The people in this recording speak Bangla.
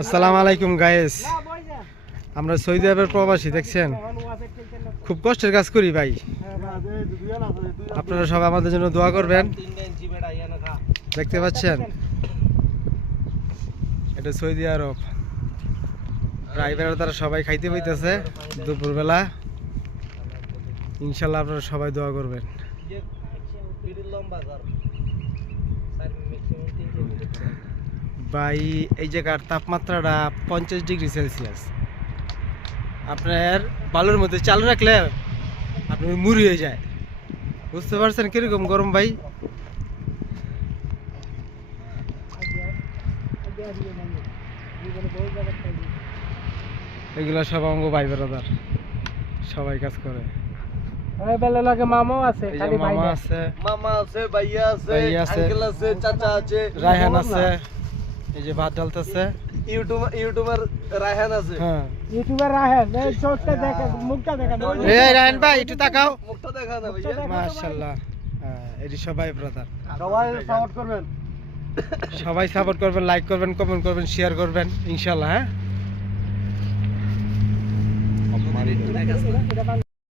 আসসালামু আলাইকুম গাইস, আমরা সৌদি আরবের প্রবাসী। দেখছেন খুব কষ্টের কাজ করি ভাই। আপনারা সবাই আমাদের জন্য দোয়া করবেন। দেখতে পাচ্ছেন এটা সৌদি আরব। ড্রাইভারের দ্বারা সবাই খাইতে পাইতেছে দুপুরবেলা। ইনশাল্লাহ আপনারা সবাই দোয়া করবেন। ভাই এই জায়গার তাপমাত্রাটা 50 ডিগ্রি সেলসিয়াস। আপনার বালুর মধ্যে চালু রাখলে আপনার মুড়ি হয়ে যায়। বুঝতে পারছেন কিরকম গরম ভাই? এগুলা সব অঙ্গ ভাই বেড়াদার সবাই কাজ করে। মামা আছে, ভাইয়া আছে, আঙ্কেল আছে, চাচা আছে, রায়হান আছে। এই যে ভাত ডালতেছে ইউটিউবার রায়হান আছে। হ্যাঁ, ইউটিউবার রায়হান। এই চোখটা দেখেন, মুখটা দেখেন। এই রায়হান ভাই একটু তাকাও, মুখটা দেখা না ভাইয়া। মাশাআল্লাহ। হ্যাঁ, এটি সবাই ব্রাদার। সবাই সাপোর্ট করবেন, সবাই সাপোর্ট করবেন, লাইক করবেন, কমেন্ট করবেন, শেয়ার করবেন ইনশাআল্লাহ। হ্যাঁ।